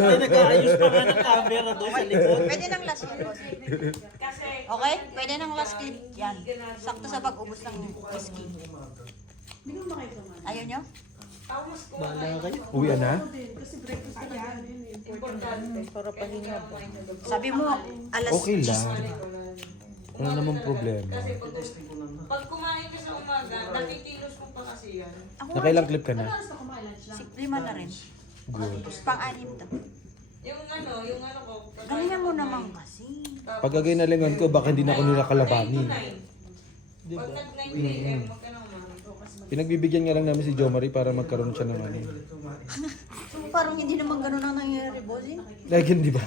Nag-aayos pa nga ng camera doon sa likod. Pwede nang last clip. Okay? Pwede nang last clip. Yan. Sakto sa pag-ubos ng whiskey. Ayaw nyo? Bahala kayo. Uwi na? Para pahinga po. Sabi mo, alas Okay lang. Wala namang problema. Pag kumain ka sa umaga, nakikilos mo pa kasi yan. Nakailang clip ka na? 5 na rin. Good. Pang-anim to. Yung ano ko. Galingan mo naman kasi. Pag gaginalingan ko, baka hindi na ako nila kalabanin. Pag nag-9 a.m., magkano Pinagbibigyan nga lang namin si Jo Marie para magkaroon siya ng ano. So, parang hindi naman ganun ang nangyayari, bossing. Like, hindi ba?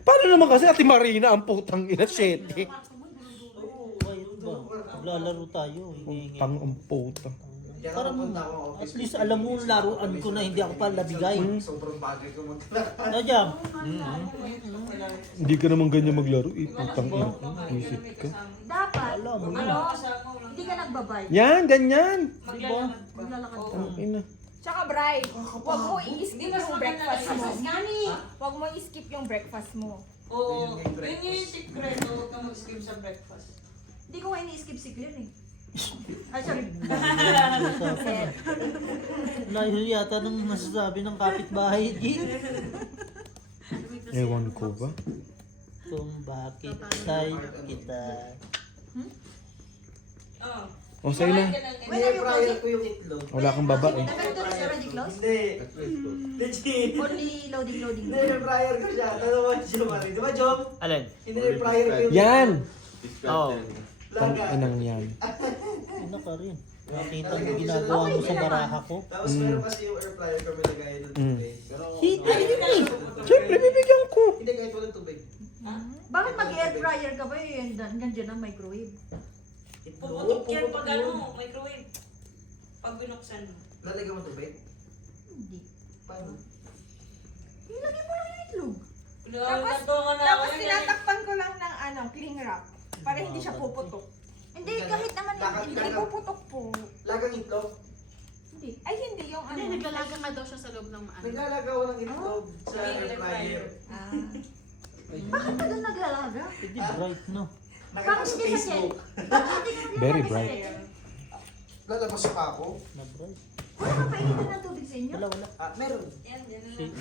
Paano naman kasi Ate Marina ang putang ina, 7? Oo, ayun ba? Maglalaro tayo. Hihingi. Pang ang puta. Parang at least alam mo laruan ko na hindi ako pa labigay. Sobrang bagay ko maglalaro. Najam. Hindi ka naman ganyan maglaro, eh. Putang ina. Isip ka. Dapat, hindi ka nagbabay. Yan, ganyan. Diba? Maglalakad ka. Ang ina. Tsaka Bri, huwag mo i-skip yung breakfast mo. Gani! Huwag mo i-skip yung breakfast mo. Oo, yun yung secret. Huwag ka mag-skip sa breakfast. Hindi ko nga ini-skip si Claire eh. Ay, sorry. Layo yata ng nasasabi ng kapitbahay. Ewan ko ba? Kung bakit tayo kita. Oo. O, sa'yo na. When are you closing? ko yung itlog. Wala kang baba eh. The factory is already closed? Hindi. Legit. Only loading. Hindi, fryer ko siya. Dalawa siya, Mari. Di ba, Jom? Alin? Hindi, fryer ko yung Yan! Oo. Tang inang yan. Ano ka rin? Nakita mo ginagawa mo sa baraha ko. Tapos meron kasi yung air fryer kami lagay ng tubig. Pero, Siyempre, bibigyan ko. hindi kahit walang tubig. Bakit mag-air fryer ka ba eh? Nandiyan ang microwave. Puputok yan pag ano, microwave. Pag binuksan mo. Lalagyan mo tubig? Hindi. Paano? Ilagay mo lang yung itlog. Tapos tinatakpan ko lang ng cling wrap para hindi siya puputok. Hindi, kahit naman Lakad hindi. Hindi puputok po. Lagang itlog? Hindi. Ay, hindi yung Hindi, naglalaga nga daw siya sa loob ng ano. Naglalagaw ng itlog sa air fryer. Ah. Bakit ka doon naglalaga? Hindi bright no. Bakit Nakita sa hindi ka Facebook. Bakit hindi ka naglalaga Very sa bright. kitchen? Lalabas pa ako. Na bright. Wala kang painitan ng tubig sa inyo? Wala. Ah, meron. Yan, yan na Si, lang.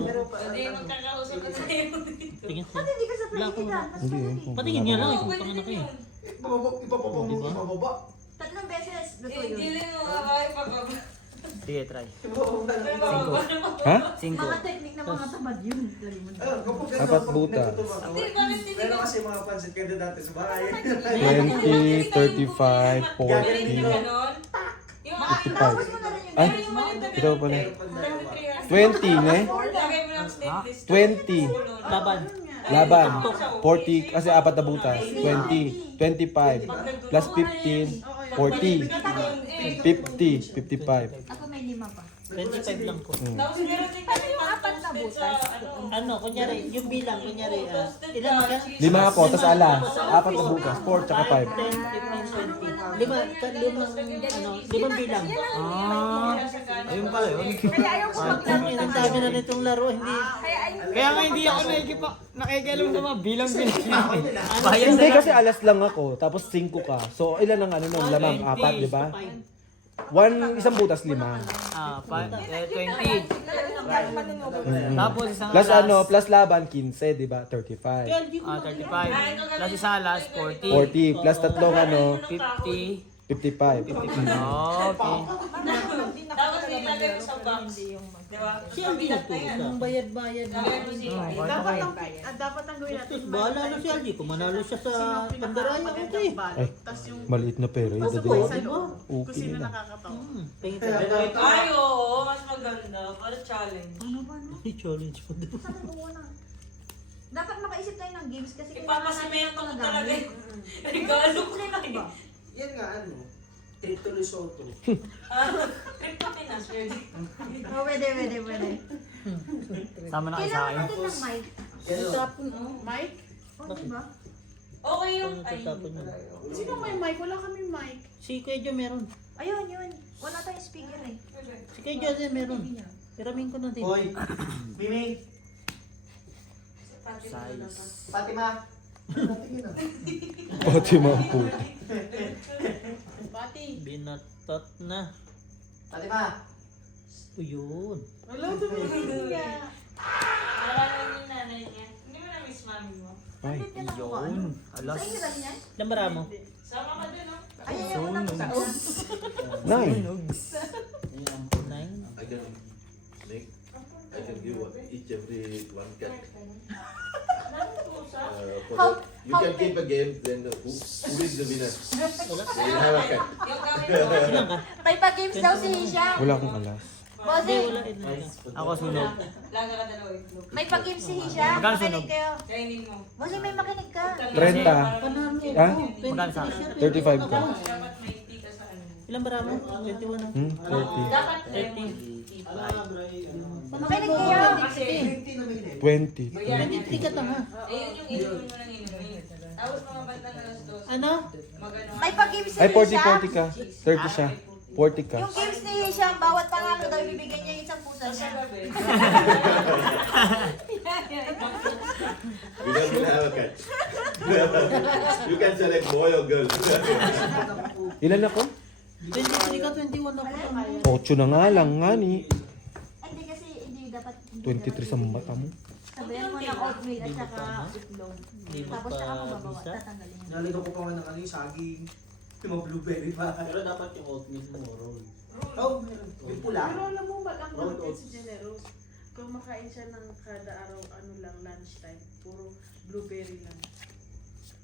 Meron pa. Hindi, magkakausap na tayo dito. tingin Ba't sa. hindi ka sa Wala ko painitan? Mas Hindi madali. eh. Patingin niya lang. Oo, Kung pwede panganak din eh. yun. Ibababa mo, Diba? ibababa. 3 beses luto Eh, yun. Hindi mo kakaya pababa. Sige, try. Ibababa lang. Pababa na Ha? Mga technique ng mga tamad yun. Lagi mo na. Ayun, kapag ganun, Apat pag butas. natutuwa ka, Hindi, bakit hindi meron ka? kasi mga pansit ka dati sa bahay. 20, 35, 40. Galing na ganon. Yung mga 55. Tapos mo na rin yung Ay, Pero yung maliit na ikaw pala. Meron pa dalawa. 20, ne? Lagay mo lang stainless. 20. Laban. Laban. 40, kasi apat na butas. 20, 25, plus 15, 40, 50, 55. Ako may 5 pa. 25 lang po. Tapos meron din Ano yung apat na butas? Ano, kunyari, yung bilang, kunyari, ilan ka? 5 ako, tas alas. Apat na butas. 4 tsaka 5. 10, 15, 20. Limang bilang. Ayun pala yun. Kaya ayaw ko maglaro ng Ang dami na nitong laro, hindi. Kaya nga hindi ako nakikialam sa mga bilang-bilang. Hindi kasi alas lang ako, tapos 5 ka. So ilan ang ano nung lamang? 4, di ba? Isang butas 5. 20. Tapos isang Plus ano, plus laban 15, di ba? 35. 35. Plus isa alas, 40. 40 plus tatlong ano, 50. 55. Okay. Tapos nilagay mo sa box. Diba? Si Aldi nagturo sa. Bayad-bayad. Lagay mo si Dapat ang gawin natin. Tapos bahala na si Aldi. Kung manalo siya sa pandaraya, okay. Ay, maliit na pera. Yung Oo, dadawin. di ba? Okay na lang. Tingin sa Ay, oo, mas maganda. Para challenge. Ano ba no? challenge mo doon. Saan ko muna? Dapat makaisip tayo ng games kasi Ipapasimento ko talaga yun. Regalo ko na iba. Yan nga, ano, trip to Lesotho. Trip na Pinas, pwede. Oh, pwede. Sama na kayo sa Kailangan akin. natin ng mic. Gano'n. Mic? O, diba? Okay yung... Ay, Tatapon yun. Sino may mic? Wala kami mic. Si Kuya Jo meron. Ayun, yun. Wala tayong speaker eh. Si Kuya Jo din meron. Piramin ko na din. Hoy, Mimi, Fatima. Pati mga puto. Pati. Binatot na. Fatima. O yun. Wala, tumingin niya. Nakalan yung nanay niya. Hindi mo na-miss mami mo. Ay, Yun. Sa inyo lang yan? Lambara mo. Sama ka dun, no? Ay, ayaw ko na po sa nine. 9. I can make, I can give each every one cat. How- You can keep a game, then who is the winner? Then you have a cat. Yung gawin mo. Ilan ka? May pa-games daw si Hisham. Wala akong alas. Hindi, Bossing, wala. Ilan ka? Ako sunog. Laga ka dalawa itlog. may pa-games si Hisham. Magkano Makinig sunog? kayo. Kainin mo. Bossing, may makinig ka. 30. Panalo. Ha? 23 siya, 35 ka. Dapat may tea ka sa ano. Ilan bara mo? 21 na. 30. Dapat 30. Makinig kayo. 50 na minute. 20. 23 ka tanga. Eh, yun yung inumin mo ng inumin. Tapos mga banda na alas 12. Ano? Magano. May pa-games si Ay, 40, Hisham. 40 ka. 30 siya. 40 ka. Yung games ni Hisham, bawat panalo daw ibibigay niya isang pusa Sa niya. gabi. We don't have a cat. You can select boy or girl. Ilan ako? 23 ka, 21 ako. 8 na nga lang nga ni. Hindi kasi, hindi dapat. 23 sa mata mo. Sabihan mo ng oatmeal at saka itlog. Hindi mo Tapos saka mababawa, pa-visa. tatanggalin mo. Naligaw ko pa nga ng ano yung saging. Yung mga blueberry pa. Pero dapat yung oatmeal mo roll. Oh, meron. Yung pula. Pero alam mo, ang Roll bakit oats. si Generous, kung makain siya ng kada araw, ano lang, lunchtime, puro blueberry lang.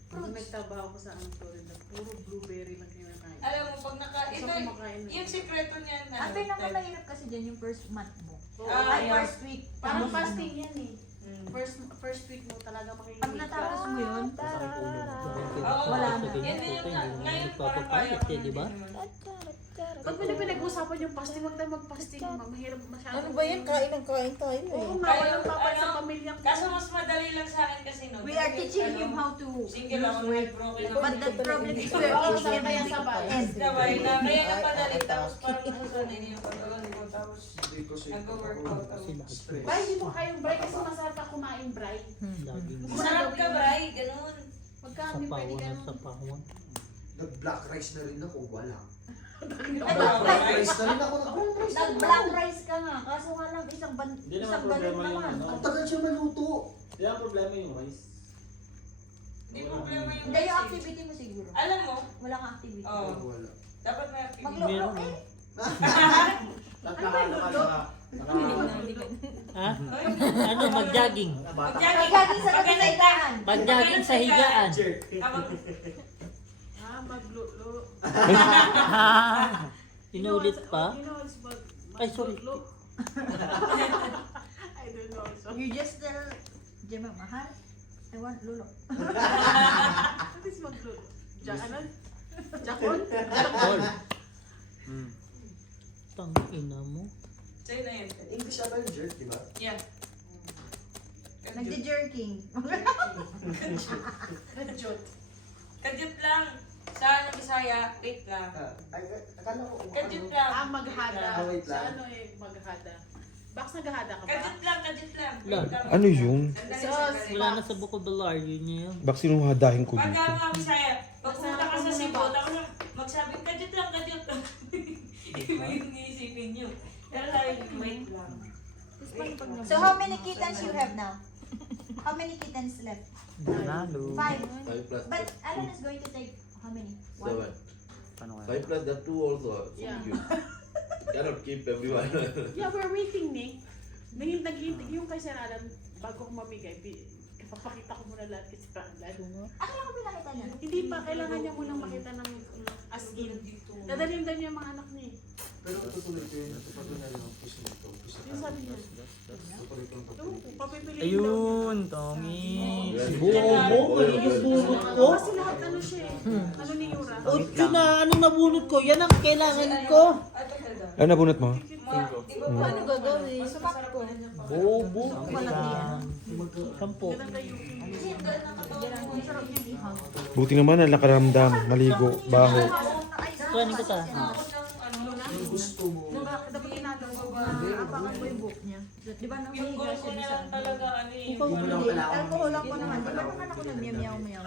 Pag nagtrabaho ko sa Florida, puro blueberry lang kinakain. Alam mo, pag naka... Gusto Ito, ko makain na. yung sikreto niyan na... Ang pinakamahirap kasi dyan yung first month mo. Oo, Ay, yeah. first week. Parang Tapos, fasting yan eh. Mm. First week mo talaga makikinig. pag natapos mo yun, Oo, Wala na. Yan din yung ngayon parang kaya Nagpapapayat ko eh, di ba? Pag pinag-usapan yung fasting, huwag tayo mag-fasting. Mahirap masyado. Ano ba yan? Kain ng kain tayo Oo eh. nga, walang papay sa pamilyang Kaso mas madali lang sa akin kasi no. we are teaching him how to Single lose ako, weight. broken But the problem is we're Oo, teaching him sabay, how sabay. to end. Sabay na, kaya napadali tapos parang nasasanay niya yung pagkakas ko tapos Hindi ko siya. nag-workout ako. Bray, hindi mo kayong bray kasi masarap ka kumain, Bray. Laging Masarap ka, Bray, ganun. Pagka hindi pwede sapawan ka at sapawan. Nag-black rice na rin ako. Wala. Black Rice na rin ako. Nag-black rice na rin Nag-black ako. rice ka nga, kaso nga lang isang Hindi naman isang problema balon yung naman. ano. Ang tagal siya maluto. Hindi naman problema yung rice. Hindi problema yung Hindi yung rice. activity mo siguro. Alam mo, Wala kang activity. Oo. Wala. dapat may activity. Maglolo eh. Ha? Ano? Mag-jogging. Magaging sa kasaytahan. Mag-jogging sa higaan. maglulo. Inulit pa? You know, it's Ay, sorry. maglulo. I don't know. So, You just tell Gemma, mahal, I want lulo. what is maglulo? Ano? Jakon? Tol. Tangina mo. Sa'yo na yun. English Avenger, di ba? Yeah. Nagde-jerking. Kadyot. Kadyot lang. Sa ano, Bisaya, wait lang. Akala ko. Kadyot lang. Maghada. Wait lang. Sa ano eh, maghada. Box naghahada ka ba? Kadyot lang, kadyot lang. Wala. Wait lang. Ano yun? Sandali, Sauce. sandali. Wala na sa vocabulary niya yun. Bak sinuhadahin ko Pag dito. mga Bisaya, pag pumunta ka sa Cebu, tapos magsabing kadyot lang, kadyot lang. Iba yung iisipin nyo. Pero sabi nyo, wait lang. So how many kittens you have now? How many kittens left? Panalo. 5. 5 plus But Alan is going to take how many? 7. Paano 5 plus that 2 also. So Yeah. you cannot keep everyone. Yeah, we're waiting ni. Naghintay yung kay Sir Alan, bago ko mamigay, papakita ko muna lahat kay Sir Alan. Akala ko pinakita niya. Hindi pa, kailangan niya munang makita ng as in. Dadalhin daw niya yung mga anak niya. Pero tutuloy ko yun. Tutuloy na rin ang puso nito. Yung sabi niya. Tutuloy ko ang Yung papipiliin daw. Ayun, Tommy. Buo mo, yung bunot ko. Kasi lahat ano siya eh. Ano ni Yura? O, yun na, anong nabunot ko? Yan ang kailangan ko. Ay, tagal daw. Ano nabunot mo? Fifty Paano gagawin? Sumak ko. Bobo. Sampo. Buti naman ang nakaramdam, maligo, baho. Kuhanin ko ta. Gusto mo. Apakan ko yung buhok niya. Di ba nang Yung goal ko na lang talaga, ano eh. Ikaw Hindi mo lang hindi. kailangan Alcohol ako mag-inom. naman. Di ba naman ako nagmiyaw-miyaw?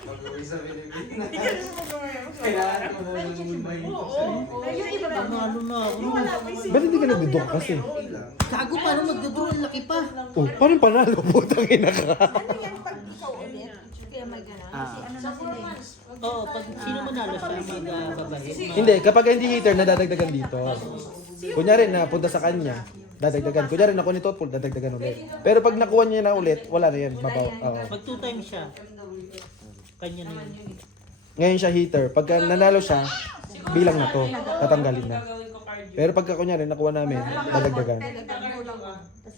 Pag-uwi sa Pilipinas. Kailangan ko na naman may Yung iba ba? Ano na ako. Ba't hindi ka nagdudok kasi? Gago pa na magdadraw, ang laki pa. Oh, paano yung panalo? Putang ina ka. Ano yan pag ikaw ulit? Kaya may gano'n. Kasi ano na sila eh. Oo, pag sino manalo siya, magbabahin. Hindi, kapag hindi heater, nadadagdagan dito. Kunyari na punta sa kanya, dadagdagan. Kunyari na nito, dadagdagan ulit. Pero pag nakuha niya na ulit, wala na yan. Babaw. Oo. Mag 2 times siya. Kanya na yun. Ngayon siya heater. Pagka nanalo siya, bilang na to. Tatanggalin na. Gagawin ko cardio. Pero pagka kunyari nakuha namin, dadagdagan.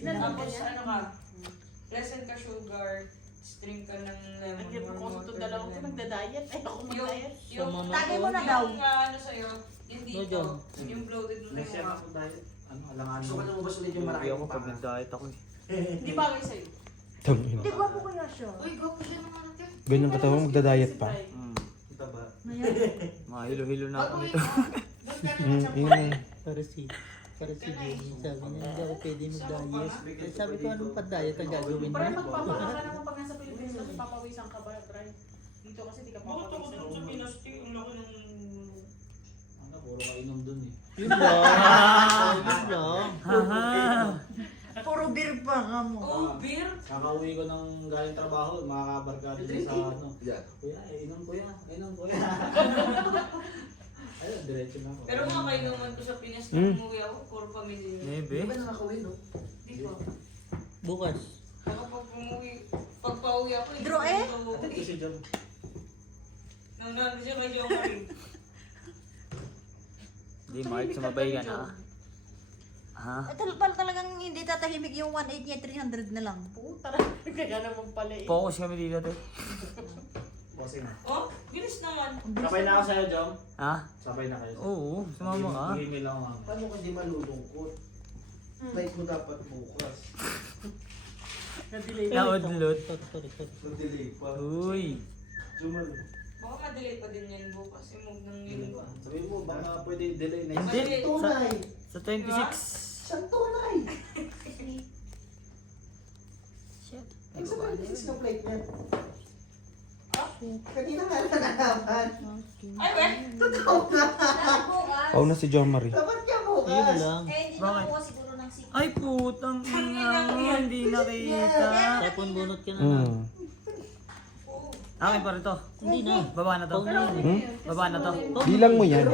Tapos ano ka, pleasant ka sugar, stream ka ng lemon. Hindi po ko sa dalawa ko nagda-diet. Ay, ako mag-diet. Yung, Tagay mo na daw. yung ano sa'yo, yung No, dito, John. yung bloated mo Next year na ako dahil, ano, alangan Gusto ko lumabas ulit yung malaki ako pag pa. nag-diet ako eh. Hindi bagay sa'yo. Tangina. Hindi gwapo kaya siya. Ganyan katawan, magda-diet pa. Kita ba? Mga hilo-hilo na ako nito. Yun. Para si Jenny, sabi niya, hindi ako pwede mag-diet. Eh, sabi ko, anong pa-diet ang gagawin mo? Para magpapaka ka naman pag nasa Pilipinas kasi papawisan ka ba, Bray? Dito kasi di ka Bakit ako papawisan. doon sa Pinas, ang laki ng... Ano, puro kainom dun eh. Yun lang. Yun lang. Puro beer pa nga mo. Oh, beer? Kakauwi ko ng galing trabaho, mga kabarkada din sa ano. Yeah. Kuya, inom kuya, inom kuya. Ayun, diretso na ako. Pero mga kainuman ko sa Pinas na umuwi ako, puro pamilya. Maybe. Di ba nakakawin, no? Di ba? Bukas. Kapag umuwi, pag pauwi ako, Dro eh? Ito si John. Nang nandun siya kay John Marie. Di, Mark, sumabay ka na. Ha? Talagang hindi tatahimik yung 1.8 niya, 300 na lang. Puta na. Kaya naman pala eh. Focus kami dito, te. Bossing na. Oh, bilis naman. Sabay na ako sa'yo, John. Ha? Sabay na kayo. Oo, sumama ka. Email lang ako. Paano kung di malulungkot? Flight mo dapat bukas. Na-delay. Naudlot. Sorry. Mag-delay pa. Uy. Jumal. Baka ma-delay pa din yan bukas. I-move ng yun ba? Sabihin mo, baka pwede delay na Hindi. Tunay! Sa 26. Siyang tunay! Ay, sa 26 na flight niya. Kanina nga na nalaman. Ay, we! Totoo na! Pau na si John Marie. Dapat niya Yun bukas. lang. Hindi Bakit? nakuha siguro ng signal. Ay, putang ina. Hindi nakita. Tapon bunot ka na lang. Akin pa rin to. Hindi na. Baba na to. Pau na yun. Baba na to. Bilang mo yan.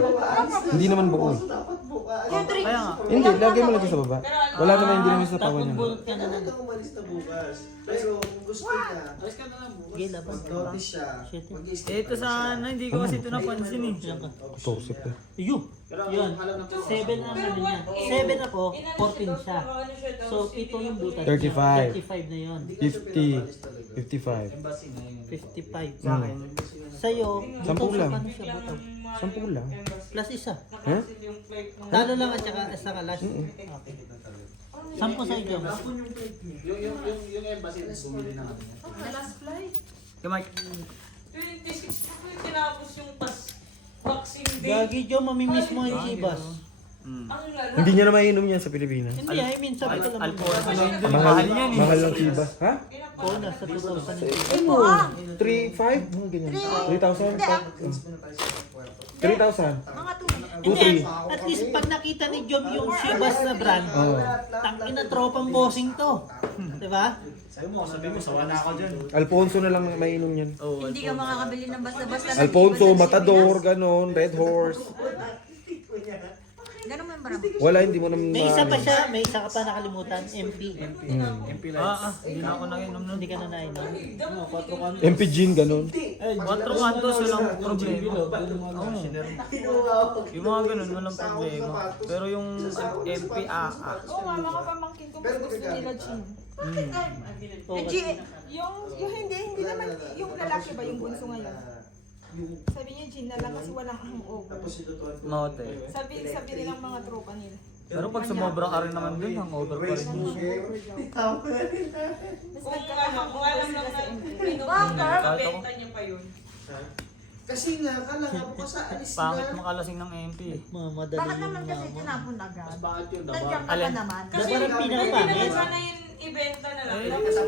Hindi naman buo. Dapat bukas. Kaya nga. Hindi, lagay mo lang siya sa baba. Wala naman, hindi naman sa tawa Tapon niya. bunot ka na Kailangan lang. kang umalis na bukas. Pero kung gusto niya, Ayos ka na lang bukas. Sige, labas. mag-notice siya. Shit. Mag-i-stay Eh, ito pa rin siya. sana, hindi ko kasi ito napansin eh. Ilan ka? Tosip eh. Ayun. Pero Yun. alam na to. 7 ang ano niya. 7 ako, 14 siya. So, ito yung butas. 35. 35 na yun. 50. 55. Embassy na yun. 55. Sa akin. Sa'yo, Sampu butas lang. pa na siya, butaw. 10 lang. Plus isa. Nakancel yung flight ng... Talo lang at saka sa kalas. Okay. 10 sa iyo. Yung embassy na bumili na kami. Last flight. Kaya Mike. 26 ako yung tinapos yung boxing day. Gagi Jo, mamimiss mo yung Chivas. Mm. Ang lala. Hindi niya na mainom yan sa Pilipinas. Hindi, I mean, sabi ko lang. Alfonso na yun. Mahal, yan eh. mahal ng Chivas. Ha? Oo na, sa 2000. Ano? 3,500? Mga ganyan. 3,000? 3,000? Mga 2. hindi, 2,300. at least pag nakita ni Job yung Chivas na brand, Oo. tangin na tropang bossing to. Diba? Sabi mo, sawa na ako dyan. Alfonso na lang mainom yan. Oh, Hindi ka makakabili ng basta-basta. ng Alfonso, Chivas sa Matador, Pilipinas. ganon, Red Horse. Ganun mo yung barang. Wala, hindi mo naman May isa pa siya, may isa ka pa nakalimutan, MP. MP lights. Hindi na ako nainom nun. Hindi ka na nainom. MP Gin, ganon. 4 kantos, walang problema. Oo. Yung mga ganun, walang problema. Pero yung MP, Oo nga, mga pamangkin ko mas gusto nila Jin. Okay. Yung hindi naman, yung lalaki ba yung bunso ngayon? Sabi niya Jin na lang kasi walang hangover. Tapos itutuan ko. Mote. Sabi nilang mga tropa nila. Pero pag sumobra ka rin naman dun, hangover pa rin. Kung alam lang na pinubenta niya pa yun. Kasi nga, kala nga po sa alis Pangit makalasing ng MP eh. Mga madali Bakit naman yung kasi naman. tinapon agad? Bakit yun? Nandiyan ka pa Alin? naman. Kasi Dabar ang hindi pinakapangit. naman sana yung ibenta na lang.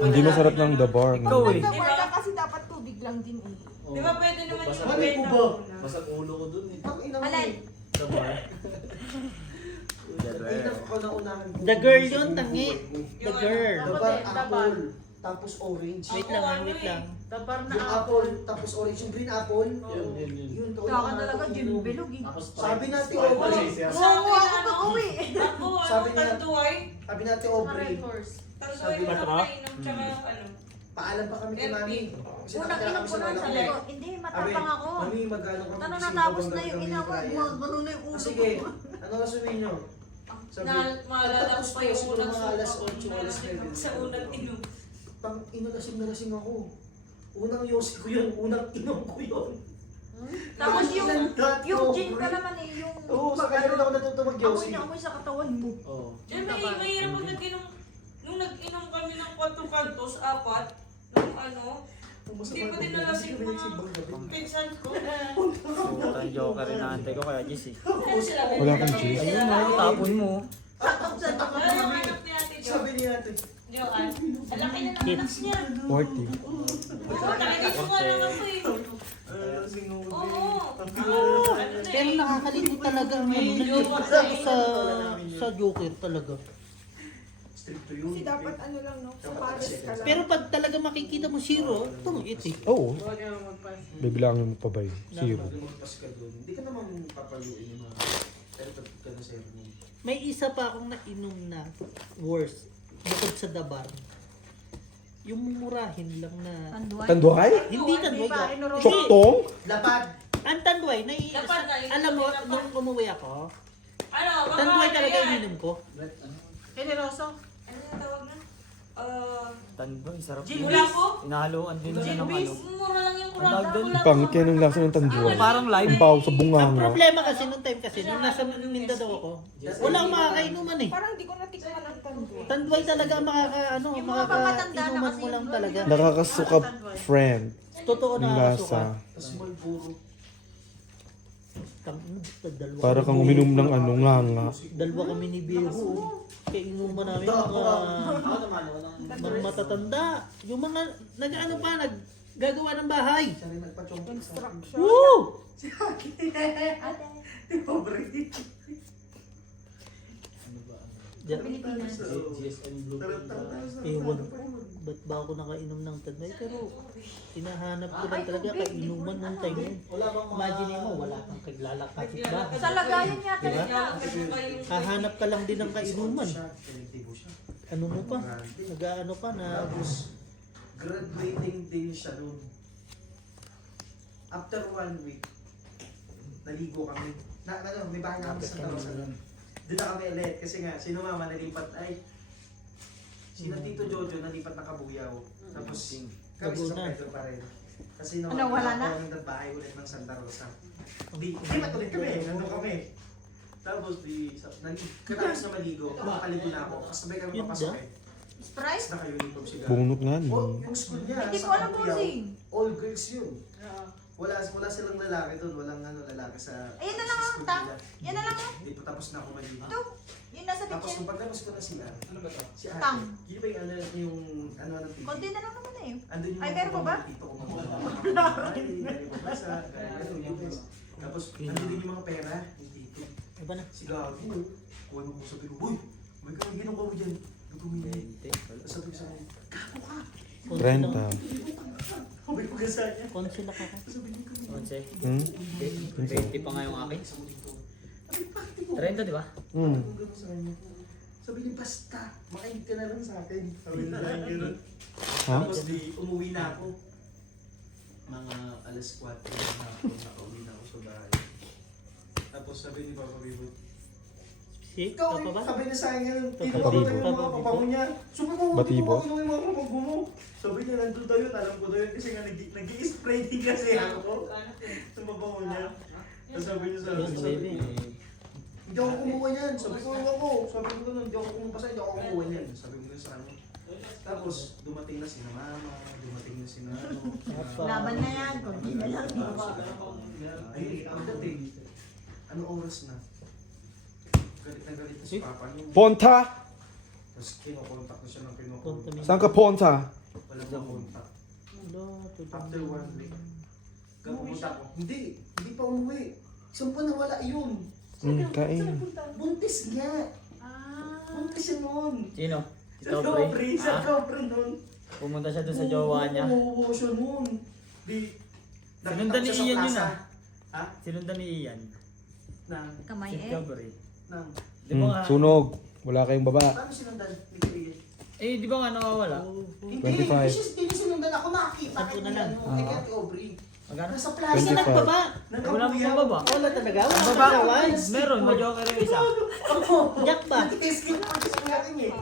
Hindi masarap ng the bar. Ikaw eh. Nagdawar ka kasi dapat tubig lang din eh. Di ba pwede naman yung Mali ibenta po ba? muna? Masang ulo ko dun eh. Alin? The girl yun, tangi. The girl. Dabar, dabar. Tapos orange. Wait lang, wait lang. Dabar na Yung apple, tapos orange. Yung green apple. Yun. Kaka talaga, Jim Bilog eh. Sabi natin, Aubrey. Oo, ako pag-uwi. Ako, Sabi ano, niya- tanduay. Sabi natin, Aubrey. Red horse. Tanduay Sabi ko niya- na kainom, tsaka ano. Paalam pa kami kay Mami. Kasi Unang nakatira inom kami ko sa nun, sabi Malaki. ko, hindi, matapang ako. Mami, magkano kami? Ano Kasi natapos babangga na yung kami ina ni ko, Brian. gano'n na yung ulo Sige, ko. ano rasumin nyo? Sabi, Maalala ko pa yung siguro unang mga alas suka 8, ko alas 9. sa unang inom. Pang inalasing na lasing ako. Unang yosi ko yun, unang inom ko yun. Tapos yung That gin ka Aubrey. naman eh, yung Oo, sa kanya rin ako natuto amoy mag-yosi. na amoy sa katawan mo. Oo. Diyan mahirap pag nag-inom. Nung nag-inom kami ng 4 kantos, 4, nung ano, hindi pa din nalasing mga pinsan ko. Puta, joker rin naantay ko kaya Jis eh. Wala kang cheese. Ayun mo, tapon mo. Ano yung anak ni Ate Jo? Sabi niya natin, Joan, ang laki na ng anak niya. 40. Oo, nakikita ko lang ako eh. Oo. Ano na Pero eh. nakakalimot talaga ang ano. Nalilito ako sa Joker talaga. stricto yun. Kasi dapat ano lang no, sa pares ka lang. Pero pag talaga makikita mo zero, tungit eh. Oo. Huwag ka magpas. Bibilangin mo pa ba yun? Zero. Pag lumagpas ka doon, hindi ka naman papaluin yung mga... Pero pag ka na sa'yo mo. May isa pa akong nainom na worse. Bukod sa dabar. Yung mumurahin lang na... Tanduay. Tanduhay? Hindi tanduay ka. Hindi. Choktong? Lapad! Ang tanduay, Dapat na, yun alam mo, dapat. nung umuwi ako, Ano, baka tanduay ano talaga yan? ininom ko. Generoso. Ano yung tawag na? Tandoy, sarap Gin yun. Wala po? Inahaluan din siya ng ano. Mura lang yung Ang tawag kurata. doon? Wala Pangit kaya ng lasa ng tanduay. Parang live. Ang baho sa Ang bunganga. problema kasi nung time kasi, nung nasa Mindanao ako, wala akong makakainuman eh. Parang di ko natikman ang tanduay. Tanduay talaga ang Yung mga pamatanda na makakainuman kasi mo lang yung talaga. Nakakasuka, friend. Totoo Ng na lasa. Tapos malburo. Para kang uminom ng ano, nganga. Dalawa kami ni Biro. Kaya inuman namin mga matatanda. Yung mga nag-ano pa, naggagawa ng bahay. Siya rin nagpa-chong. Construction. Woo! Pobre. Pilipinas. Ewan ko, ba't ba ako nakainom ng tanday? Pero hinahanap ko lang talaga kainuman nung time yun. Imagine mo, wala kang kaglalakapit ba? Sa lagayan yata Diba? niya. Hahanap ka lang din ng kainuman. Tinitibo siya. Ano mo pa? Nag-ano pa na... Tapos, graduating din siya doon. After 1 week, naligo kami. May bahay namin sa Santa Rosa. Doon na kami ulit kasi nga, sino mama nalipat ay sino Tito Jojo nalipat na Kabuyaw. Tapos kami sa San Laguna. Pedro pa rin. Kasi Ano, wala na? kami ng bahay ulit ng Santa Rosa. Di ulit kami, nandun kami. Tapos katapos na maligo, makaligo na ako. Kasabay kami Yun papasok ba? eh. Sprite? Naka-uniform siya. Bunot nga ni. Yung school niya, Hindi ko sa alam Kabuyaw, bossing. all girls yun. Oo. Wala silang lalaki doon, walang lalaki sa Ayun na lang sa ang school tang. nila. Yan na lang oh. Hindi pa tapos na ako maligo. Ito. Yung nasa Tapos bitchen. nung pagtapos ko na sila, ano ba to? Si Ate. Tang. Yun ba yung ano ng TV? Konti na lang naman eh. Andun yung Ay, meron pa ba? Dito ko Tapos, andun din yung mga pera, yung tito. Iba na. Si Gago, kuha mo sabi ko, uy, may ginawa ko dyan. Nagumili. Tapos sabi ko sa akin, Gago ka! 30. Sabi ko sa niya. Konsilak ako. Sabi niya kami. Hmm? 20 pa nga yung akin. Sabi dito. 30, di ba? Hmm. Sabi ko sa kanya. Sabi niya, basta, makinig ka na lang sa akin. Sabi niya sa akin gano'n. Ha? Tapos di, umuwi na ako. Mga alas 4 na ako, nakauwi na ako sa bahay. Tapos sabi ni Papa Bibo, Si? ikaw, Papa ba? sabi niya sa akin gano'n, Papa inuwa ko Bibo. tayo yung mga papango niya. Sabi ko, Batibo? hindi mo ako yung mga papango mo. Sabi niya, nandun daw yun, alam ko daw yun kasi nga nag-i-spray din kasi ako sa papango niya. Tapos sabi niya sa Yun, akin, baby. Hindi ako kumuha niyan. Sabi ko, sabi ko nun, hindi ako kumuha hindi ako kumuha niyan. Sabi ko sa ano. Tapos, dumating na si mama, dumating na si ano. Laban na yan. Kunti na lang. Ay, ang dating. Ano oras na? Galit na galit na si papa niya. Ponta! Tapos kinokontak na siya ng Punta kinokontak. mo. Saan ka ponta? Wala na kontak. Wala, tuloy. After 1 week. Kapumunta ko. Hindi pa umuwi. Isang pa nawala yun. Kain. Buntis niya. Buntis siya noon. Sino? Si Sa Tobre? Dobre, sa Dobre noon. Pumunta siya doon sa jowa niya. Oo, siya noon. Di, Sinundan ni nakita ko siya Ian sa yun plaza. ah. Ha? Sinundan ni Ian. Nang, Kamay Si eh. Tobre. nang. Di ba nga? Sunog. Wala kayong baba. Paano sinundan? Bigay. Eh, di ba nga nawawala? Hindi, 25. hindi sinundan ako nakakita. Sampu na lang. Kay Ate Aubrey. Magkano? Nasa plaza. 25. Nagbaba. Wala pang mababa. Wala talaga. Wala Baba? talaga. Meron, ma-joker yung isa. Jack ba? Skateboard kasi natin eh.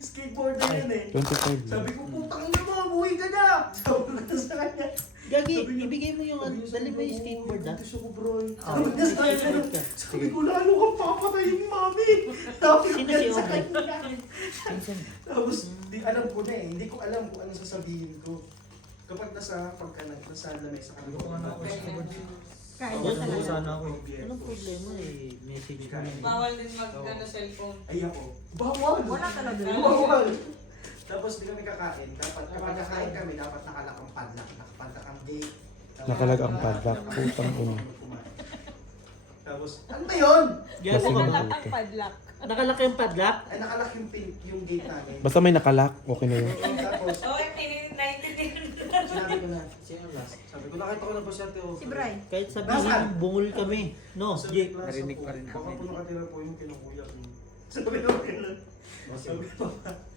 Skateboarder yun eh. 25 lang. Sabi ko, putang ina mo, umuwi ka na! Sabi ko sa kanya. Gagi, ibigay mo yung ano, dali mo yung skateboard ha. Gusto ko bro. Ah, Sabi ko sa skateboard kanya. ka. Sabi ko, lalo kang papatayin ni mami. Sabi ko Sino yan si sa Aubrey? kanya. Tapos, di alam ko na eh. Hindi ko alam kung anong sasabihin ko. Kapag nasa lamesa kami. Kahit Yes, na talaga. Sana ako eh. Anong problema eh? Message mo na. Bawal din cellphone. Ay ako. Bawal! Wala talaga. Bawal! Tapos di kami kakain. Dapat kapag kakain kami, dapat nakalakang padlock. Nakapadlock ang gate. Nakalag ang padlock. Putang ina. Tapos, ano ba yun? Gago Lasing ka na ba? puta. Ang padlock. Nakalaki yung padlock? Ay, nakalak yung gate namin. Basta may nakalak. Okay na yun. Tapos, Oo, naiintindihan. sinabi ko na. Sabi ko, nakita ko na po siya, Teo. Si Bray. Kahit sabihin, bungol kami. No, Jake. Narinig pa rin Baka kami. po nakatira po yung kinukuya ko. Sabi ko, kailan? Sabi ko,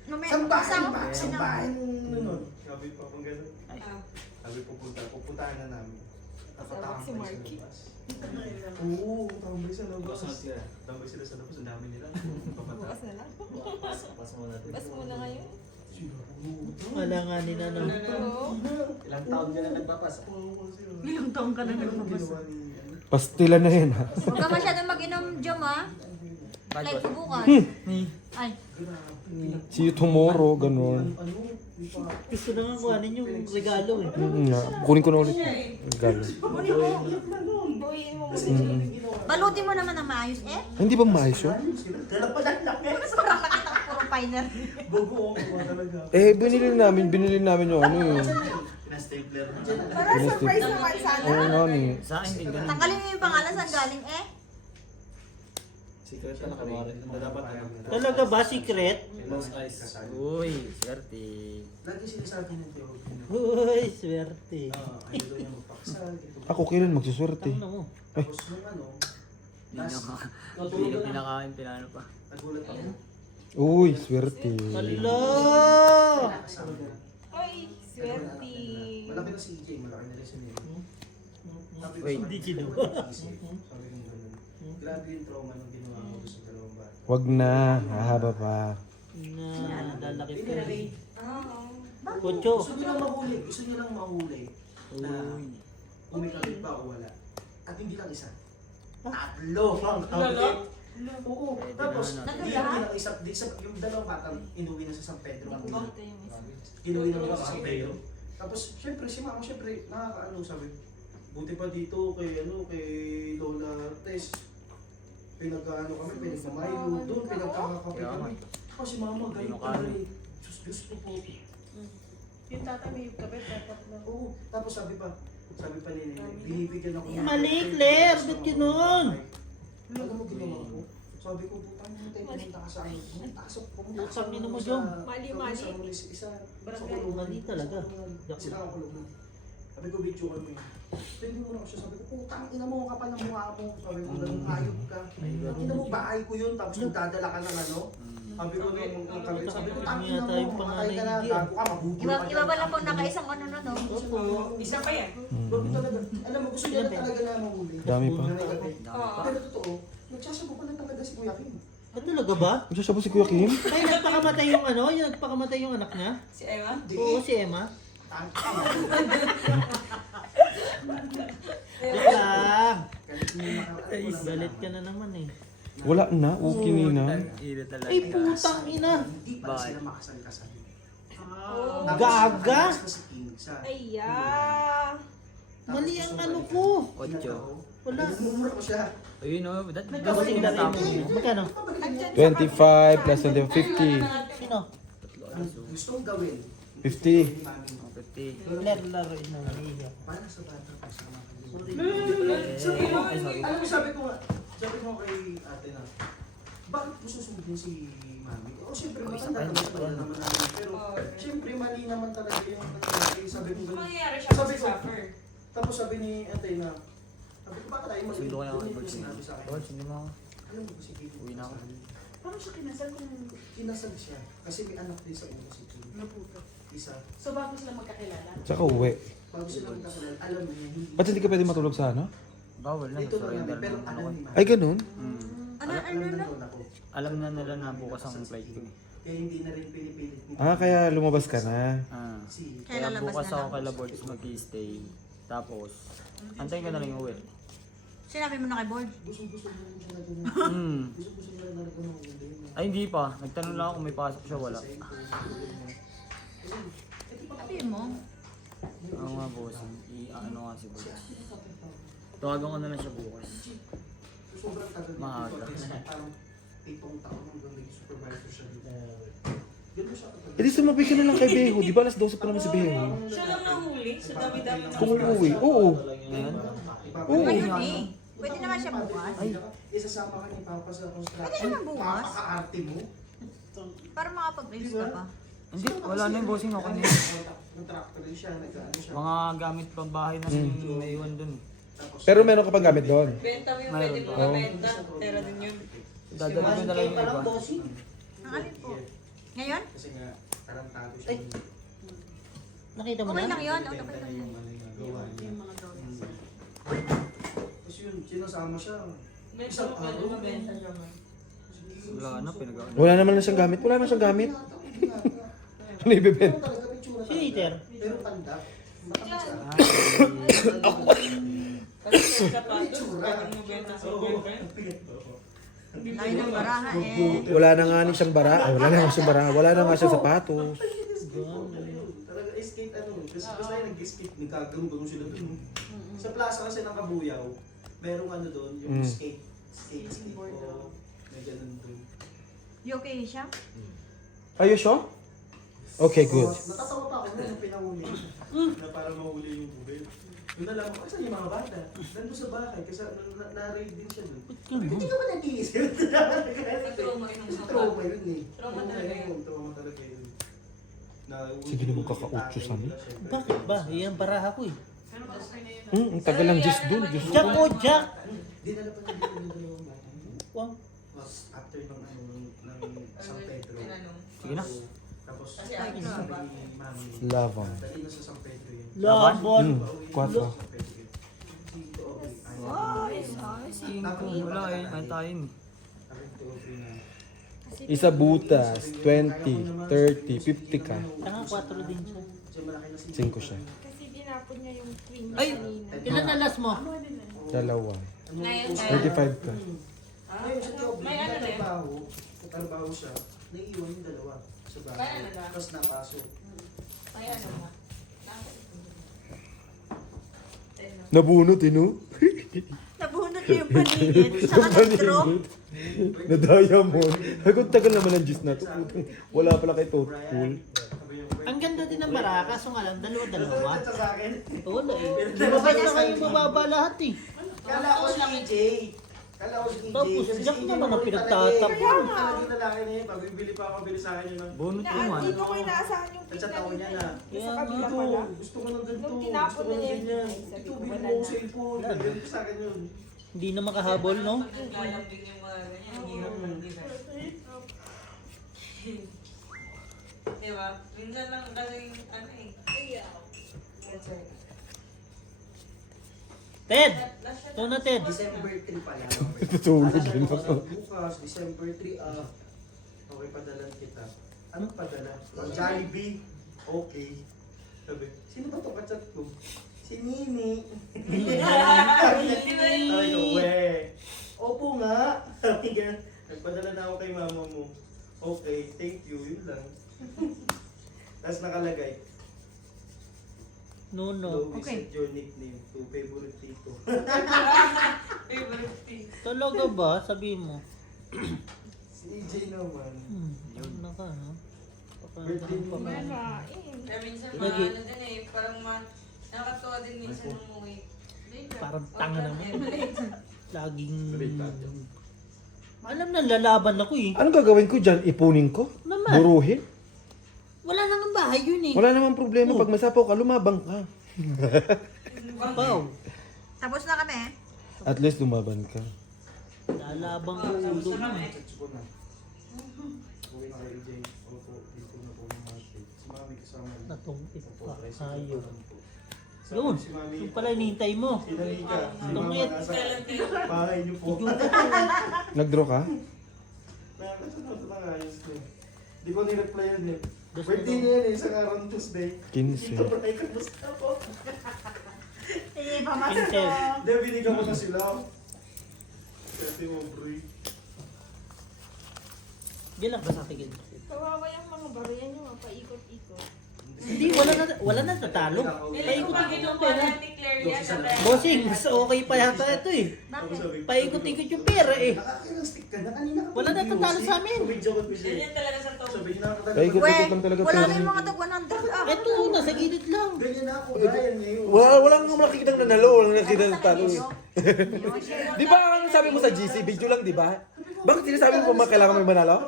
Mamaya, saan bahay kasama ba? pa Saan siya bahay ng... nun? Sabi pa pang gano'n. Ah. Sabi pupuntahan na namin. Kasama si Marky. Oo, tambay sa labas. Tambay sila sa labas, ang dami nila. Bukas na lang. Bukas muna ngayon. Wala nga nila no. Oo. Ilang taon ka na nagpapasa? Ilang taong ka na Ginawa ni Pastila na yan ha. Huwag ka masyadong mag-inom, Jom ha. Like bukas. Ay, See you tomorrow. Ganun. Gusto na nga kuhanin yung regalo eh. Nga. Kunin ko na ulit. Galo. Buuin mo muna. balutin mo naman ng maayos eh. Hindi ba maayos yun? Dala pa lang laki. Sobrang nakita ko puro finer. Bago ako talaga. Eh, binili namin yung ano yun. Pina-stapler na. Para surprise naman sana. Oo nga ni. Sa akin din ganun. Tanggalin mo yung pangalan saan galing eh. Secret na kami. Dapat ano. Talaga ba secret? Close eyes. Uy, swerte. Lagi sinasabi ng Teo. Uy, swerte. Ayaw daw niya magpakasal. Ako kailan magsuswerte? Tangna mo. Tapos nung ano, Hindi ko pinakain, pinano pa. nagulat ako. Uy, swerte. Hala! Oy, swerte. Malaki na si EJ, malaki na rin si Nemo. Sabi ko Wait, sa hindi kanya, kinuha. isip, sabi ko ganun. Grabe yung trauma nung ginawa mo doon sa dalawang bata. Wag na. Hahaba pa. Na, lalaki pa. Oo. Kucho. Gusto nyo lang mahuli, gusto nyo lang mahuli na kung may kabit ba o wala. At hindi lang isa. Tatlo ang kabit. Oo, tapos hindi lang isa, yung dalawang batang inuwi na sa San Pedro. Inuwi na sa San Pedro. Tapos syempre si mama syempre nakakaano sabi. Buti pa dito kay kay Lola Tess. Pinagkaano kami, pinagmamayo doon, pinagkakakape kami. Tapos si mama galing pa rin. Diyos ko po. Yung tatay may kabit, dapat na. Oo, tapos sabi pa ni Nene, binibigyan ako ng... Mali, Claire, ba't ganun? Ano mo ginawa ko? Sabi ko, putang ina tayo, pumunta ka sa amin. Pumunta ka Utang niyo mo, sa- Jom. Mali. sa munisip, isa. Sa Barangay. kulungan. Mali talaga. Sila ako kulungan. Sabi ko, video ko mo yun. Tingin mo na ako siya, sabi ko, putang ina mo, ang kapal ng mukha mo. Sabi ko, ganun ayop ka. Ina mo, bahay ko yun, tapos magdadala ka ng ano. Sabi ko, nung kabit, sabi ko, tang ina Yata yung mo, panganay mamatay ka na, ni Gia. gago ka, magugulo Iba, ka iba dyan. ba lang pag nakaisang ano no no? Opo. Isa pa yan. Bago talaga. Alam mo, gusto niya na talaga na mahuli. Dami pa. Na may kabit. Oo. Pero totoo, nagsasabi pa lang talaga si Kuya Kim. Ah, talaga ba? Magsasabo si Kuya Kim? Kaya nagpakamatay yung ano? Yung nagpakamatay yung anak niya? Si Emma? Oo, si Emma. Tang- Joke lang. Galit mo yung nakaraan. Galit ka na naman eh. Wala na, okay na. Ilo talaga. Ay, putang ina. Hindi pa sila makasal-kasal. Gaga. Si King sa Aya. Mali ang ano ko. Otyo. Wala. Mumura ko siya. Ayun o, that Kasi tama mo. Magkano? 25 plus 50. Sino? Gustong gawin. 50. Ni Mami mo. 50. Laro na nahihiya. Para sa bata pa sa mga Ay, sorry. Alam mo, sabi ko kay ate na, bakit mo susundin si Mami? O siyempre, matanda naman namin. Pero, siyempre, mali naman talaga yung nangyari. Sabi ko ganun. Mangyayari siya Sabi kasi ko, suffer. tapos sabi ni ate na, sabi ko, bakit tayo mali? Sundo kaya ako Ganun kay yung Birds. sinabi sa akin. Birds, hindi mo ako. Alam mo ba si Kiko? Uwi na ako. Paano siya kinasal kung Kinasal siya. Kasi may anak din sa una si Kiko. naputo? Isa. So bago sila magkakilala? Tsaka uwi. Bago sila magkakalan, alam mo niya, hindi. Ba't hindi ka pwede matulog sa ano? Bawal na, Ito na surrender namin, pero na alam ako. ni Mami. Ay, ganun? Alam na doon ako. Alam na nila na bukas ang flight ko. Kaya hindi na rin pinipilit ni Ah, kaya lumabas ka na. Si Kaya Kaya lalabas bukas na ako lang. kay Labords mag-stay. Tapos, antayin ko na lang yung uwi. Sinabi mo na kay Board? gusto mo siya na doon. Hmm. Gusto niya na doon ng hindi. Ay, hindi pa. Nagtanong lang ako kung may pasok siya, wala. Sabi mo. Oo nga, boss. I-ano nga si boss. Tawagan ko na lang siya bukas. Sobrang tagal Maaga. Parang 8 taon hanggang naging supervisor siya dito. Ganun siya katagal. E di sumabi ka na lang kay Beho. Di ba alas 12 pa naman si Beho? Siya lang nahuli sa dami-dami ng Kung uuwi, oo. Ngayon? Oo. Ayun eh. Pwede naman siya bukas. Isasama ka ni Papa sa construction. Pwede naman bukas. Napaka-arte mo. Para makapag-release ka pa. Hindi, wala na yung bossing. Okay na yun. Nag-tractor din siya, nag-ano siya. Mga gamit pang bahay na yung naiwan dun. Tapos, Pero meron ka pang gamit doon. benta mo yung Mayroon pwede mo pa. mabenta. Pera din yun. Dadalhin ko na lang yung iba. Ang alin po? Ngayon? kasi nga, tarantado siya. Ay. Nakita mo Okay na? lang yun. Okay Benta lang niya yun. yung ano yung gawa niya. Yung mga drawings. Tapos yun, sinasama siya. Benta mo pwede mabenta siya. Wala na, pinagawa na. Wala naman na siyang gamit. Wala naman siyang gamit. Ano ibibenta? Si Eater. Pero tanda. Matapos na. Kasi sapatos, pwede mo benta sa boyfriend. Layo ng baraha eh. Wala na nga ni siyang bara. Wala na nga siyang bara. Wala na nga siyang sapatos. Talaga skate ano. Kasi basta yung nag-skate, nagkagano'n sila dun. Sa plaza kasi ng Kabuyaw, merong ano doon, yung skate. Skateboard. May ganun doon. You okay siya? Ayos siya? Okay, good. Natatawa pa ako nung pinahuli. Na para mahuli yung bubel. Doon na lang ako, saan yung mga bata? Nandun sa bahay, kasi na-raid din siya doon. Hindi ka ba nag-iisip? Trauma yun sa Trauma yun eh. Trauma talaga yun. Trauma talaga yun. Sige naman kaka-8 sa amin. Bakit ba? Yan baraha ko eh. Pero okay na yun. Ang tagal ng Diyos doon. Diyos Jack ko. o Jack! Dinala pa niya dito yung dalawang bata. Wow. After ng ano, ng San Pedro. Tinanong. Sige na. Tapos, Kasi ay, sabi ni Mami, Laban. dali na sa San Pedro yun. Labon. 4. San Pedro yun. Dito, okay. Wala eh, kain tayo yun. Isa butas. 20, 30, 50 ka. Tanga 4 din siya. 5 siya. Kasi dinapon niya yung cream Ay! kanina. Ilan na last mo? Dalawa. Ngayon, 35 ka. Ngayon sa job, May ano na yun? trabaho siya, naiiwan yung dalawa sa Kaya bahay. ano na? Tapos napasok. ay ano ba? Nabunot, no? Nabunot niyo yung paningin. Saka nag-drop. Na diamond. Ay, kung tagal naman ang Diyos na to. Wala pala kay Totpool. Sabi yung Ang ganda din ng baraha, kaso nga lang, dalawa-dalawa. Ito sa akin. Oo na eh. Lumabas na kayo mababa lahat eh. Kala ko si EJ. Kala ko si EJ. Tapos, Kasi si Jack EJ naman ang mabait pinagtatakbo. talaga eh. Talaga yung lalaki na yun. Pag bibili pa ako, bili sa akin yun. Bunot Na, naman. dito ko inaasahan yung Sa cream taon niya na. kanina. Sa kabila pala. Gusto ko ng ganito. Nung Gusto tinapon ko ng nila yun, ganyan. ay, sabi Ito, ko, bili wala mo ako na. cellphone. Ganyan sa akin yun. Hindi na makahabol, no? Naglalambing yung mga ganyan. Ang hirap ng design. Diba? Minsan lang kasi ano eh. That's right. Ted! Last shot. Ito na, Ted. December 3 pa lang. Tutulog din ako. Bukas, December 3, okay, padalan kita. Anong padala? Jollibee? Okay. Sabi, sino ba itong kachat ko? Si Nini. Sabi ko, we. Opo nga. Sabi ganyan. Nagpadala na ako kay mama mo. Okay, thank you. Yun lang. Tapos nakalagay. No. Louis Okay. your nickname to favorite tito. Favorite thing. Talaga ba? Sabi mo. Si EJ naman. Ano ka, ha? Birthday mo pa. Kaya minsan Lagi. ano din eh, parang nakakatuwa din minsan umuwi. Parang tanga naman. Laging... Sabi, tayo. Alam na, lalaban ako eh. Anong gagawin ko dyan? Ipunin ko? Naman. Buruhin? Wala nang bahay yun eh. Wala namang problema. Pag masapaw ka, lumabang ka. Baw. Tapos na kami. At least lumaban ka. Lalabang ko ulo mo. Text ko na. Uwi na kay EJ. Opo, dito na po ng market. Si mami kasama niya. Natungkit Opo, pa. tricycle Ayaw. pa lang po. Yun. Si mami. Yung pala hinihintay mo. Si Danica. Si mama Tungkit. nasa bahay niyo po. Nag-draw ka? Nakakasanato na nga yun. Di ko ni-reply yun eh. Gusto Birthday ko. niya yun eh, isang araw ng Tuesday. 15. Dito ba tayo kamusta po? Pintel. Hindi, binigyan ko na sila. Kasi Aubrey. Bilang ka sa tigil. Kawawa yung mga bariyan nyo, paikot-ikot. Hindi, wala na tatalo. Paikot-ikot yung pera. Declare yan. Bossing, mas okay pa yata ito eh. Paikot-ikot yung pera eh. Nakakailang stick ka na kanina ka. Wala na tatalo sa amin. Kumidyo ko po siya. Ganyan talaga sa to. Sabi niya nakakatagal. Ay, ikot-ikot lang talaga. Wala na pero- yung mga tag 100 ah. Ito, nasa gilid lang. Ganyan na ako, Brian ngayon. Wala nga nakikita ng nanalo. Walang nakikita ng talo eh. Di ba ang sabi mo sa GC, video lang, di ba? Bakit sinasabi mo pa kailangan may manalo?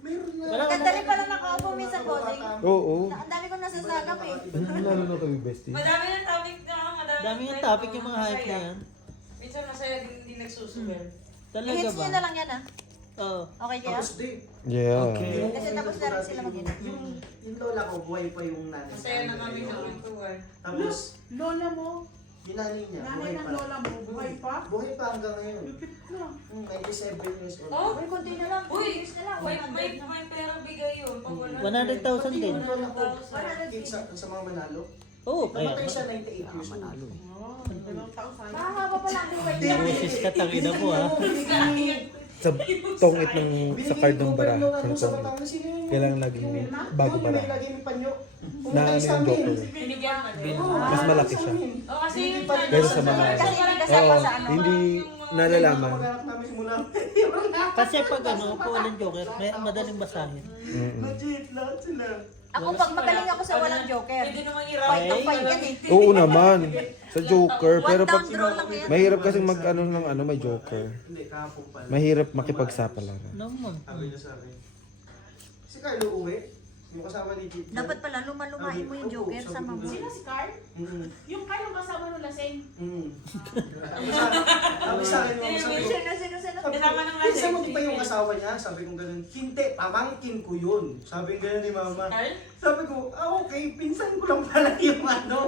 Meron na. Wala Ang dali pala nakaupo minsan po. Oo. Ang dami ko nasasagap eh. Lalo na kami bestie. Madami ng topic na. Dami yung topic yung mga hype na yan. Minsan masaya din hindi nagsusugal. Talaga I-hits ba? nyo na lang yan ah. Oo. Okay kaya? Tapos di, Yeah. Okay. Kasi tapos na rin sila mag-init. yung lola ko, buhay pa yung nanay. Masaya na kami sa kwentuhan. Tapos, Lola mo, yung nanay niya, nanay buhay ng pa. lola mo, buhay pa? Buhay pa hanggang ngayon. Lupit na. 97 years old. Oh, Uy, konti na lang. Uy, Years na lang. may pera bigay yun. Pag 100,000 din. Yung lola ko, sa mga manalo. Oo, kaya. Namatay siya 98 years old. Oh, dalawang taon sa Mahaba pa lang buhay niya. Boses ka tangina mo ha. Sa tongit ng sa card ng bara. Binigay Ng ko sa tongit. Batangas, sino yun? Kailangan laging bago Yung bara. may lagay ni Panyo. Na ano yung joker. Binigyan ka din. Mas malaki siya. Oh, kasi yun Kaysa sa mga... Kasi hindi kasama Oo, sa ano. hindi nalalaman. Kamag-anak namin simula. Kasi pag ano, kung walang joker, madaling basahin. Mm-mm. Legit, lahat sila. Ako pag magaling ako sa walang joker. Pwede naman Fight i-write. to fight yan eh. Oo naman. Sa joker. Pero One pag down draw lang yan. mahirap kasi mag ano ng ano may joker. Hindi, kahapon pala. Mahirap makipagsapalaran. Naman. Sabi niya sa akin. Si Carlo uwi. Yung kasama ni Jeep. Dapat pala lumalumain mo yung joker sa mama. Sino si Carl? Mm. Yung Carl yung kasama nung lasing. Sabi sa akin, mama, sabi ko, Sino? Kasama ng pinsan mo di lasing. ba yung asawa niya? Sabi ko ganun, hindi, pamangkin ko yun. Sabi ko ganun ni mama. Carl? Sabi ko, okay, pinsan ko lang pala yung ano.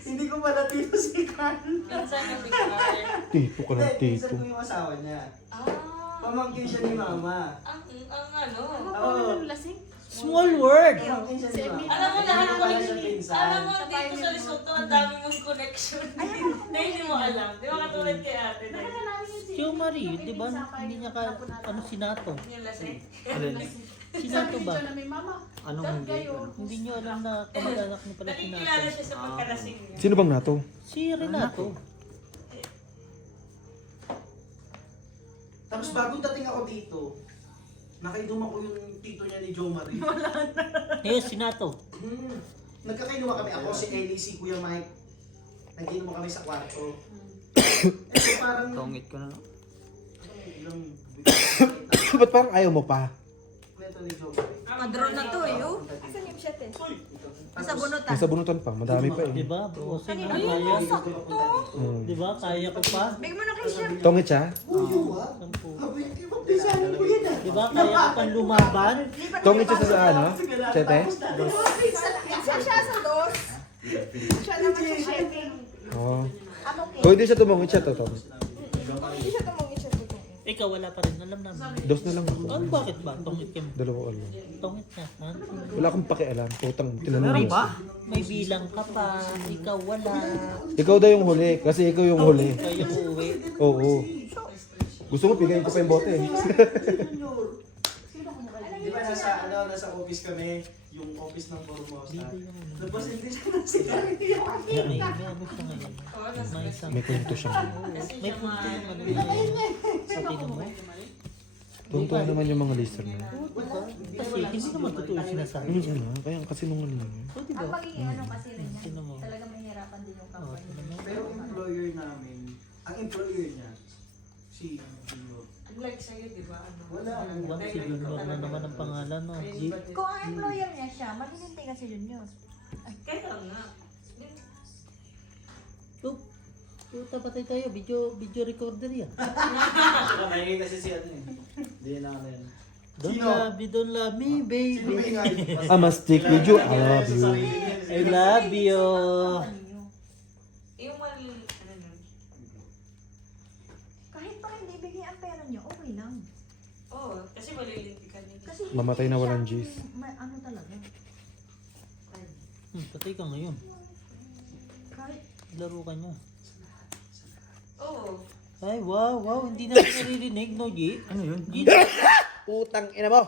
Hindi ko pala tito si Carl. Minsan yung big Carl. Tito ka ng Hindi, pinsan tito. ko yung asawa niya. Ah. Pamangkin siya ni mama. Ang ano. Ano Oo. pa nung lasing? Small word. Pamangkin siya ni mama. Alam mo lahat ko Kaya siya pinsan. alam mo dito sa Lesotho ang dami mong connection. Na hindi mo alam. Di ba katulad kay ate? na Nakita namin yun si... Si Marie, di ba? Hindi niya ka, ano, sinato. Yung lasing. Sinato ba? Sabi ni John na may mama. Anong Dad hindi? kayo. Hindi niyo alam na kamag-anak niyo pala Nakikilala sinato. siya sa pagkalasing niya. Sino bang nato? Si Renato. Tapos bagong dating ako dito, nakainom ako yung tito niya ni Joe Marie. Eh, sinato. Nagkakainuman kami, ako si Ellie, si Kuya Mike. Nag-inuman kami sa kwarto. Eh parang... Tongit ko na. Ilang... Ba't parang ayaw mo pa? Kwento ni Joe Marie. Madro na to eh. Oh. Asan yung shit eh? Nasa bunutan. Nasa bunutan pa. Madami pa Di eh. ba? Bossing, Kanina ano ko kaya? sakto. Di ba? Kaya ko pa. Bigyan mo na kay Chef. Tongit siya? Buyo ah! Sampu. Sabi, ibang ko yan ah! Di ba? Kaya ko pang lumaban. Tongit siya sa ano? Chete? Siya sa dos. Siya naman sa shipping. Oo. Ano Kung hindi siya tumungit siya, to tongit. Hindi siya tumungin siya tutungin. Ikaw wala pa rin. Alam namin. Dos na lang ako. Ano bakit ba? Tongit ka mo. Dalawa alam. Tongit na. Ha? Wala akong pakialam. Putang, tinanong Meron mo. ba? May bilang ka pa. Ikaw wala. Ikaw daw yung huli. Kasi ikaw yung huli. Kaya ko uwi. Oo. Gusto mo, pigayin ko pa yung bote. Di ba nasa office kami, yung office ng Formosa. Tapos hindi siya nasigarito yung May ano siya ngayon. May isang... May kwento siya. May punto yung ano yun. Sa tinan mo. Tunto naman yung mga listener. Kasi hindi naman totoo yung sinasabi. Kaya kasi nung ano lang. O, diba? Ang magiging ano kasi rin yan. Tinan mo. Talaga mahirapan din yung O, company. tinan mo. Pero employer namin, ang employer niya, si Junior. Unlike sa'yo, di ba? Ano? Wala. Wala, si Junior na naman ang pangalan, no? Kung ang employer niya siya, maghihintay kasi Junior. Kaya nga. Oh, puta patay tayo. Video recorder yan. Mahingi kasi si ano eh. Hindi na ano yan. Don't love me, Sino ba baby. yung I must stick with you. I love you. I love you. Yung mali, ano nun? Kahit pa hindi bigay ang pera niyo, okay lang. Oo, kasi malilintikan niya. Kasi Mamatay na hindi walang siya G's. ano talaga. Patay ka ngayon. Kahit Laro ka niya. Oo. Ay, wow. Hindi namin naririnig, no, G? Ano yun? Putang ina mo.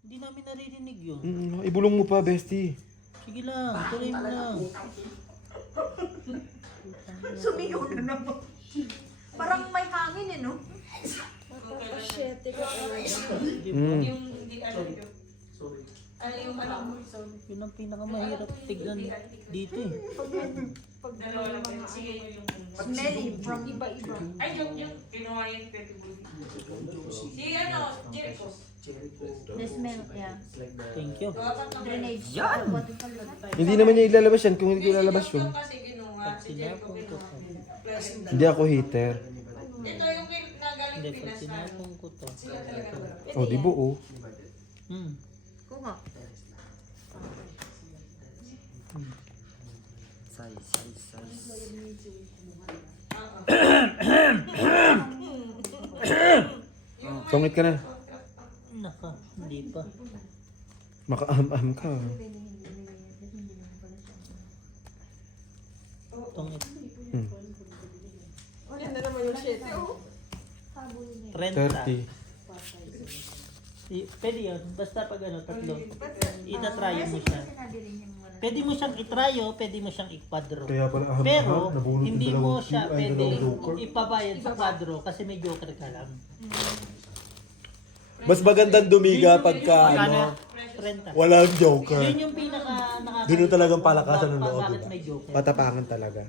Hindi namin naririnig yun. Ibulong mo pa, bestie. Sige lang, tuloy mo lang. sumigaw na naman. Parang may hangin eh, no? Kung kailan. Di ba? Mm. Yung hindi ano. Ano yung ano? Yun ang pinakamahirap tignan dito eh. Dalawa lang kayo. Sige yung Smelly from iba-iba. Ay, yung kinuha yung Pepe Bully. Si ano, Jericho. The smell, yeah. Thank you. Gawa ka ng Drainage. Yan! Hindi naman niya ilalabas yan kung hindi ko ilalabas yun. Kasi kinuha, si Jericho kinuha. Plus, Hindi ako hater. ito yung nagaling Hindi, pag Pinas na tinapong ko to. sila talaga. O, di buo. Hmm. Kuha. Tungit ka na. Naka, hindi pa. Makaam-am ka. Tungit. Wala na naman yung shit. Oh. 30. 30. Pwede yun. Basta pag ano, tatlo. Itatryo mo siya. Pwede mo siyang itryo, pwede mo siyang ikwadro. Kaya pala aham Pero, nabunot yung hindi mo dalawang siya Q, ay, pwede dalawang joker. ipabayad sa kwadro kasi may joker ka lang. Mas magandang dumiga pagka ano, 30. walang joker. Yun yung pinaka nakaka... Doon yung talagang palakasan ng loob, Bakit diba? may joker? Patapangan talaga.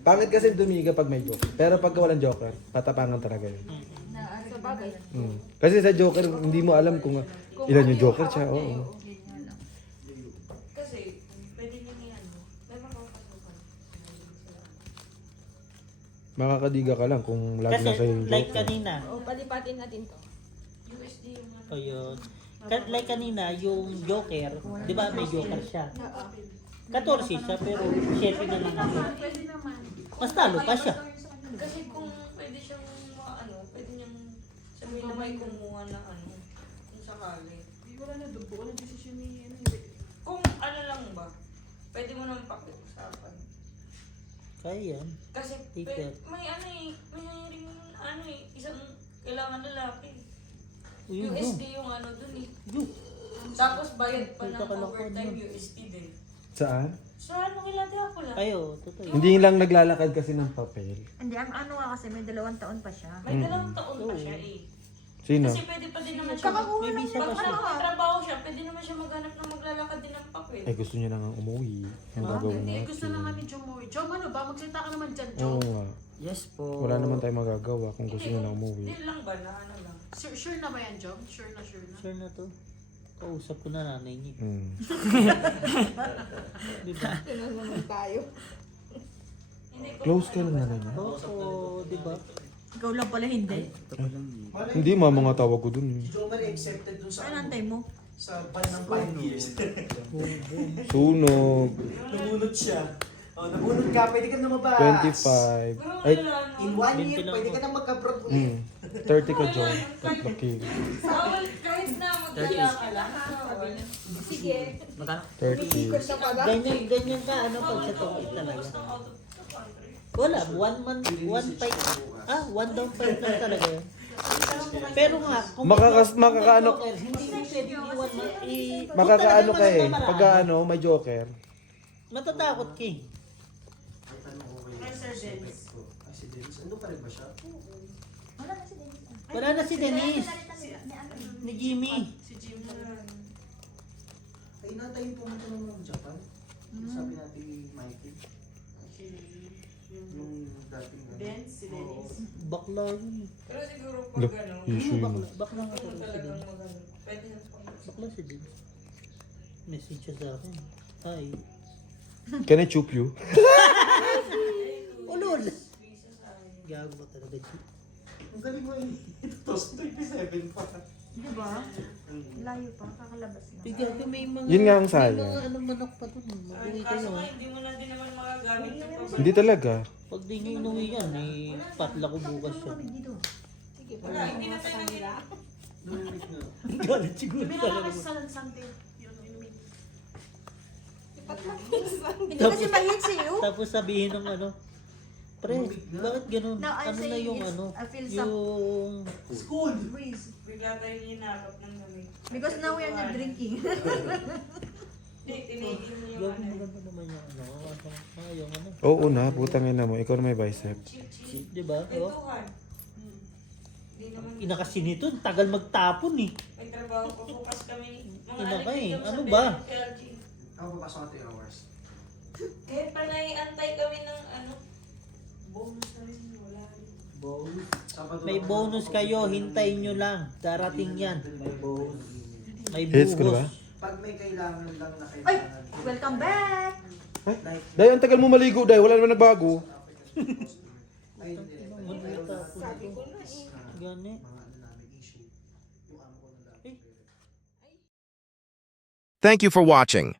Pangit kasi dumiga pag may joker. Pero pag walang joker, patapangan talaga yun. Sa bagay. Kasi sa joker, hindi mo alam kung ilan yung joker siya. Oo. Kasi, pwede nyo ni ano, may makapasukan. Makakadiga ka lang kung lagi Kasi na sa'yo yung like joker. kanina, O, palipatin natin to. USD yung ano. o yun. Like kanina, yung joker, di ba may joker siya? 14 siya, pero 7 na lang ako. Pwede naman. Mas talo pa siya. Kasi kung pwede siyang ano, pwede niyang sabihin na may kumuha na ano, kung sakali. Wala na, dugo na decision ni ano. Kung ano lang ba, pwede mo naman pakiusapan. Kaya yan. Kasi Ticket. may ano eh, may ring ano eh, isang kailangan lalaki. Uyun, USD yung ano dun eh. Yung. Tapos bayad pa ng Puta ka lang overtime ko, USD din. Saan? Sa ano kila ako lang? Ayo, totoo. Hindi lang naglalakad kasi ng papel. Hindi, ano nga kasi may 2 taon pa siya. May dalawang taon pa siya eh. Sino? Kasi pwede pa din naman siya. Kakakuha May lang visa Pag pa siya. trabaho siya, pwede naman siya maghanap ng maglalakad din ng papel. Eh gusto niya na nga umuwi. Ang gagawin Hindi, natin. gusto naman ni Jom mo. Jom, ano ba? Magsalita ka naman dyan, Jom. Oo nga. Yes po. Wala naman tayong magagawa kung gusto niya na umuwi. Hindi lang ba na ano lang. Sure na ba yan, Jom? Sure na, sure na. Sure na to. Kausap ko na nanay niya. Di ba? naman tayo. Hindi ko Close ka lang na rin. Oo, di ba? Ikaw lang pala hindi. Hindi, mga tawag ko dun. Si Joker accepted dun sa Ano antay mo? sa ban ng 5 years. Sunog. Nabunot siya. Oh, nabunot ka, pwede ka na mabas. 25. Ay, In 1 year, 20 lang pwede ako. ka na magka-abroad ulit. 30 ka, John. Laki. Bawal kahit na magkaya ka lang. Sige. Magkano? 30. Ikot na pala. Ganyan ka ano pag sa tungkol talaga. Out of the country. Wala, 1 down fight lang talaga yun. Pero nga, kung Makakaano, Joker, hindi mo pwede iwan mo. makakaano ka eh. Pag may joker. Matatakot ka eh. Ay, tanong ko kayo. Ay, Sir Dennis. Ay, si Dennis. Ando pa rin ba siya? Wala na si Denise. Ni Jimmy. Si Jim na. Ay, natayin pumunta naman ng Japan. Sabi natin ni Mikey. Yung dating Dennis, si Dennis. Bakla yun. Pero siguro pag ano, Issue mo. Bakla nga kung talaga si talagang Denise. magano, pwede na pang Bakla si Denise. Message siya sa akin. Hi. Can I chup you? Ulol! Gago ka talaga, G. Ang galing mo eh. Ito, 27 pa. Diba? Layo pa, kakalabas na. Gago, may mga... Yun nga ang May sayang. mga anong manok pa dun. Mag-uwi Kaso kayo. nga, hindi mo na din naman magagamit yung pag- Hindi talaga. Pag di nyo inuwi yan, may patla ko bukas yan. Sige, Wala, hindi na tayo naging Nung-week na. Galit siguro Binaka talaga. kasi sa Lansante. Yun, inumin. Hindi kasi maliit sa'yo. Tapos sabihin ng ano, pre, bakit ganun? No, I'm Ano na saying yung it's- ano? I feel some Yung... School! breeze. bigla tayong hinakap ng lamig. Because now we are not drinking. Hindi, tinigil niyo yung Gago ano. maganda naman yung ano. Yung ano. Oo na, putang ina mo. Ikaw na may bicep. Chill. Di ba? Oh. Kwentuhan. Hindi naman. Inakasin nito, tagal magtapon eh. May trabaho pa, bukas kami. Mga Ina ka aling eh. sa Ano Bell ba? of LG. Ako papasok ka 2 hours. Eh, panay-antay kami ng ano. Bonus na rin, wala rin. Sabado May lang bonus ako. kayo, hintayin nyo lang. Darating yan. May Hits ko na ba? buhos. Pag may kailangan lang na Ay! kailangan. Welcome back! Like, Dahil ang tagal mo maligo, dahil wala naman nagbago. ay, hindi. Ano yung tapon Sabi ito? ko na eh. Gani. Mga ano namin issue. Yung amo ko na dapat. Thank you for watching.